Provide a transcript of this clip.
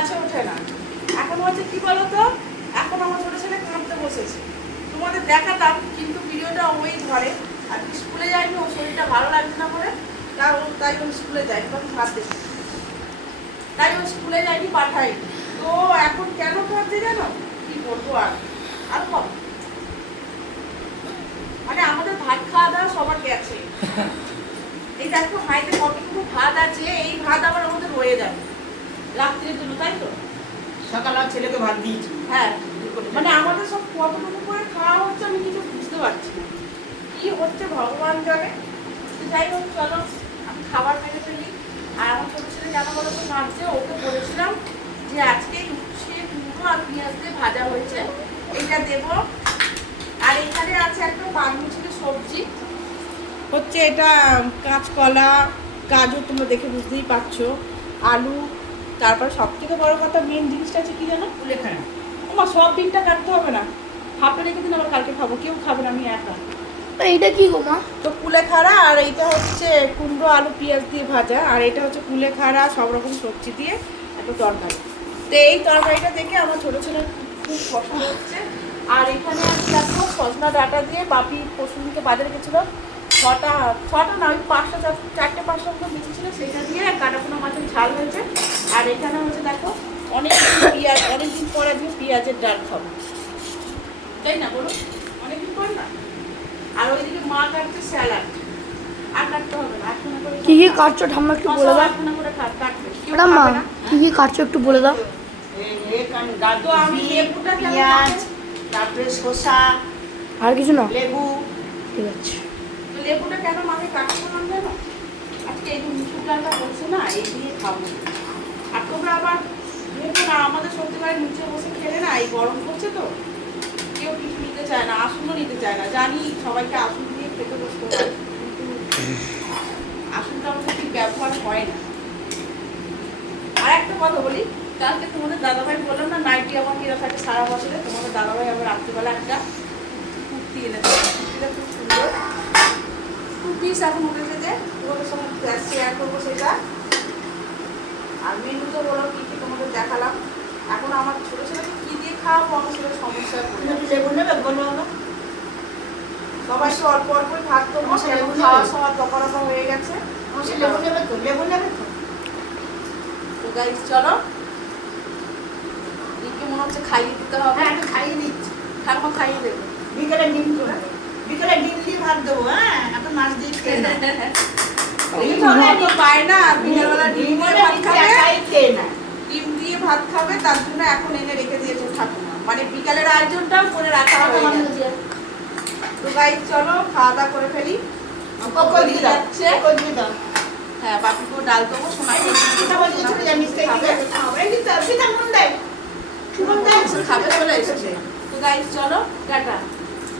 গাছে ওঠে না। এখন হচ্ছে কি বলতো, এখন আমার ছোট ছেলে কাঁদতে বসেছে, তোমাদের দেখাতাম কিন্তু ভিডিওটা ওই ধরে। আর স্কুলে যাইনি, ওর শরীরটা ভালো লাগছে না বলে, তাই ও স্কুলে যায়নি, তখন ভাত দেখি, তাই ও স্কুলে যাইনি, পাঠাই। তো এখন কেন কাঁদছে জানো, কি বলবো আর কম, মানে আমাদের ভাত খাওয়া দাওয়া সবার গেছে। এই দেখো হাইতে কতটুকু ভাত আছে, এই ভাত আবার আমাদের রয়ে যাবে রাত্রির জন্য, তাই তো? সকাল আর ছেলেকে ভাত দিয়েছি। হ্যাঁ, মানে আমাদের সব কতটুকু করে খাওয়া হচ্ছে আমি কিছু বুঝতে পারছি না, কি হচ্ছে ভগবান জানে। যাই হোক চলো আমি খাবার মেরে ফেলি। আর আমার ছোট ছেলে জানা বলো তো কাঁদছে, ওকে বলেছিলাম যে আজকে উচ্ছে কুমড়ো আর পেঁয়াজ দিয়ে ভাজা হয়েছে, এটা দেবো। আর এখানে আছে একটা বাঁধমুচির সবজি, হচ্ছে এটা কাঁচকলা, গাজর, তোমরা দেখে বুঝতেই পারছো, আলু, তারপর সব থেকে বড় কথা মেন জিনিসটা আছে কি জানো, কুলেখাড়া। আমার সব দিনটা কাটতে হবে না, হাফে রেখে দিন, আবার কালকে খাবো, কেউ খাবে না, আমি একা। এইটা কি গো মা? তো কুলেখাড়া, আর এইটা হচ্ছে কুমড়ো আলু পেঁয়াজ দিয়ে ভাজা, আর এটা হচ্ছে কুলেখাড়া সব রকম সবজি দিয়ে একটা তরকারি। তো এই তরকারিটা দেখে আমার ছোটো ছেলের খুব পছন্দ হচ্ছে। আর এখানে আছে দেখো সজনা ডাঁটা দিয়ে, বাপি পশুদিকে বাজারে গেছিলো, ছটা না ওই চারটে পাঁচটা মতো বেঁচেছিল, সেটা দিয়ে কাটাপোনা মাছের ঝাল হয়েছে। আর এখানে হচ্ছে দেখো অনেকদিন পর আজকে পেঁয়াজের ডাল খাবো, তাই না বলো, অনেকদিন পর না। আর ওইদিকে মা কাটছে স্যালাড, আর কাটতে হবে না, একখানা করে কি কি কাটছো ঠাম্মা একটু বলে দাও। একখানা করে কাটবে, কেউ ঠাম্মা খাবে না। কি কি কাটছো একটু বলে দাও। তো আমি লেবুটা কেন পেঁয়াজ, খাবো? তারপরে শসা, আর কিছু না? লেবু। ঠিক আছে। তো লেবুটা কেন মাকে কাটতে না জানো, আজকে এই যে মুসুর ডালটা বলছে না, এই দিয়ে খাবো। আর তোমরা আবার ভেবো না আমাদের সত্যিকারের নিচে বসে খেলে না, এই গরম করছে তো কেউ কিছু নিতে চায় না, আসনও নিতে চায় না, জানি সবাইকে আসন দিয়ে খেতে বসতে হয়, কিন্তু আসনটা আমাদের ঠিক ব্যবহার হয় না। আর একটা কথা বলি, কালকে তোমাদের দাদাভাই বললাম না নাইটি আমার কিরকম একটা সারা বছরে, তোমাদের দাদাভাই আবার রাত্রিবেলা একটা কুর্তি এনেছে, কুর্তিটা খুব সুন্দর, 2 পিস এখন উঠেছে, যে তোমাদের সঙ্গে শেয়ার করবো সেটা। আর মেনু তো বলো কি কি তোমাদের দেখালাম। এখন আমার ছোটো ছেলেকে কি দিয়ে খাওয়াবো, আমার ছেলের সমস্যা। লেবু নেবে বলো না? সবাই তো অল্প অল্পই ভাত তো আমার ছেলে লেবু খাওয়া নেবে? সবার দপা হয়ে গেছে। লেবু নেবে তো? লেবু নেবে তো? তো গাইস চলো, দিকে মনে হচ্ছে খাইয়ে দিতে হবে। হ্যাঁ, আমি খাইয়ে দিচ্ছি। ঠাকুমা খাইয়ে দেবে। বিকেলে ডিম দেবো, বিকেলে ডিম দিয়ে ভাত দেবো। হ্যাঁ, এত মাছ দিয়ে খেয়ে না। এই তো অত পায় না, বিকেলবেলা ডিম দিয়ে ভাত খাবে, একাই খেয়ে না। ডিম দিয়ে ভাত খাবে, তার জন্য এখন এনে রেখে দিয়েছে ঠাকুমা, মানে বিকালের আয়োজনটাও করে রাখা হয়ে গেছে। তো গাইস চলো খাওয়া দাওয়া করে ফেলি। কচুরি দাও, যাচ্ছে। কচুরি দাও। হ্যাঁ, বাপিকেও ডাল দেবো, শোনা পিঠা বানিয়ে চলে যায়, মিষ্টি দিয়ে খাবো। এই দিতে, পিঠা নুন দেয়। নুন দেয়। খাবে চলে এসেছে। তো গাইস চলো টাটা।